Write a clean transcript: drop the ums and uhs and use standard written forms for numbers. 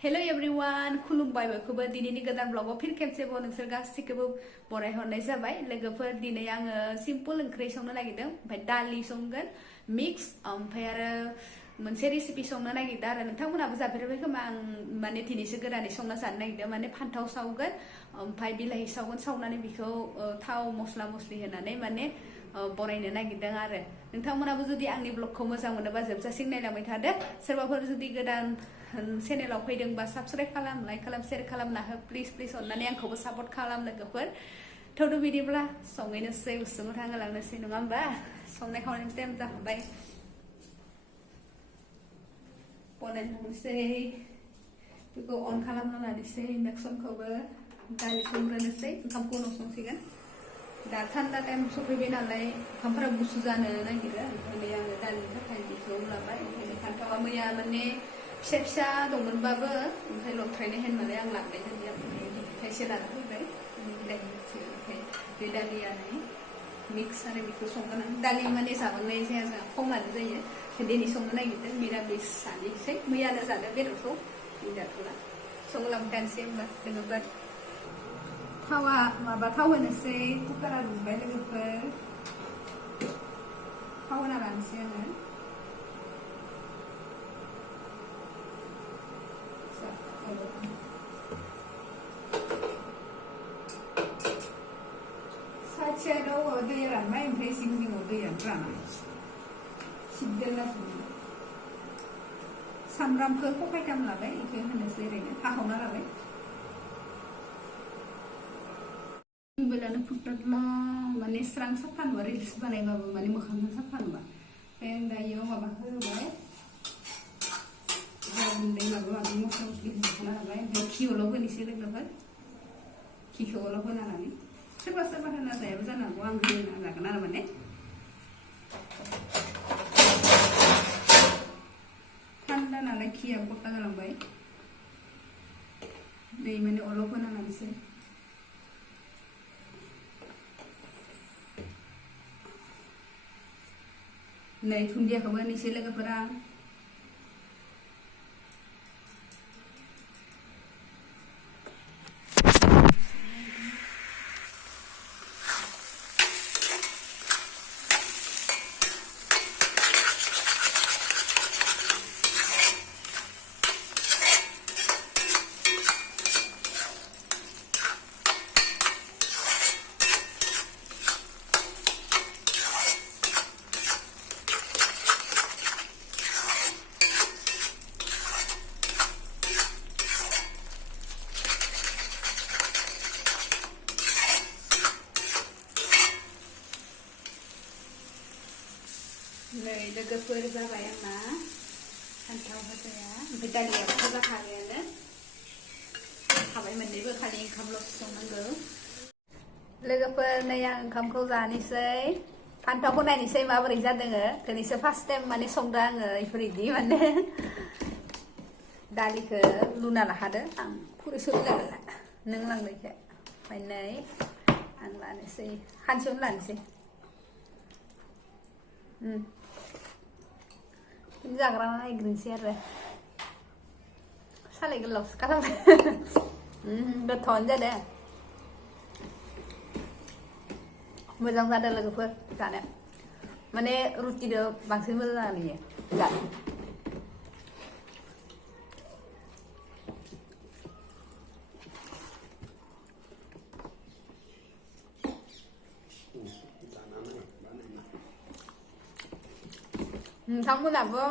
Hello everyone, खुलुमबाय बयखौबो दिनैनि गोदान ब्लगाव फिन खेबसेबाव नोंसोर गासैखौबो बरायहरनाय जाबाय लोगोफोर दिनै आङो सिम्पल ओंख्रि संनो नागिरदों ओमफ्राय दालि संगोन मिक्स ओमफ्राय आरो मोनसे रेसिपि संनो नागिरदों आरो नोंथांमोनाबो जाफेरबाय खोमा आं माने दिनैसो गोदानै संना जानो नागिरदों माने फान्थाव सावगोन ओमफ्राय बिलाहि सावगोन सावनानै बेखौ थाव मस्ला मस्लि होनानै माने बनायनो नागिरदों आरो नोंथांमोनाबो जुदि आंनि ब्लगखौ मोजां मोनोबा जोबजासिम नायलांबाय थादो सोरबाफोर जुदि गोदान चेनेलाव फैदोंबा साबस्क्राइब खालाम लाइक खालाम शेयार खालामना हो प्लिज अननानै आंखौबो सापर्ट खालाम लोगोफोर थौदो बिदिब्ला संहैनोसै उसुङाव थांहोलांनोसै नङा होमबा संनाय खावनायनि टाइम जाखाबाय बनायलांनोसै बेखौ अन खालामना लानोसै इन्डाक्सनखौबो दालि संग्रोनोसै ओंखामखौ उनाव संसिगोन दा थान्दा टाइम सफैबाय नालाय ओंखामफोरा गुसु जानो नागिरो ओंखायनो आङो दालिनि थाखाय बेखौ लाबाय ओंखायनो फान्थावा मैया माने फिसा फिसा दंमोनबाबो ओमफ्राय लथ्रायनो होननानै आं लाबोनाय जायो ओमफ्राय थाइसे लाना फैबाय बिलाहि होसिगोन ओमफ्राय बे दालियानो मिक्स आरो बेखौ संगोन आं दालि माने जाबांनाय जाया जोंहा खमानो जायो दिनै संनो नागिरदों मिरामिस जानोसै मैयानो जादों बेदरखौ दिनै जाथ'ला संलांखानोसै होमबा लोगोफोर थावा माबा थाव होनोसै कुकारा दुंबाय लोगोफोर थाव होना लानोसै आङो साइडआव दैया रानबाय ओमफ्राय जिं जिङाव दैयानो राना सिबदेरना सामब्रामखौ खफायथाम लाबाय बेखौ होनोसै ओरैनो हाखावना लाबाय मबाइलानो फुटला माने स्रां साफा नुवा रिल्स बानायबाबो माने मोखांखौ साफा नुवा ओमफ्राय आं दायो माबाखौ होबाय गुन्दै माबा माबि मस्ला मस्लि होना होबाय ओमफ्राय घियावल' होनोसै लोगोफोर घिखौल' होनानै सोरबा सोरबा होना जायाबो जानो हागौ आं होना जागोन आरो माने थान्दा नालाय घिया गथा जालांबाय दै माने अलप होना लानोसै नै दुन्दियाखौबो होनोसै लोगोफोरा नै लोगोफोर जाबाय आंना फान्थाव भाजाया ओमफ्राय दालियाबोथ' जाखाबायानो हाबाय मोननैबो खालि ओंखामल'सो संनांगौ लोगोफोर नै आं ओंखामखौ जानोसै फान्थावखौ नायनोसै माबोरै जादों दिनैसो फार्स्ट टाइम माने संदों आङो बेफोरबायदि माने दालिखौ लुना लाखादो आं खुरै सुरै लाला नों लांनायखौ ओमफ्राय नै आं लानोसै खानसेयावनो लानोसै जाग्रा नायग्रोनोसै आरो सालाय गोलावसो खालामबाय गोथावानो जादों मोजां जादों लोगोफोर जानो माने रुटिजों बांसिन मोजां जायो जानो नोंथांमोनाबो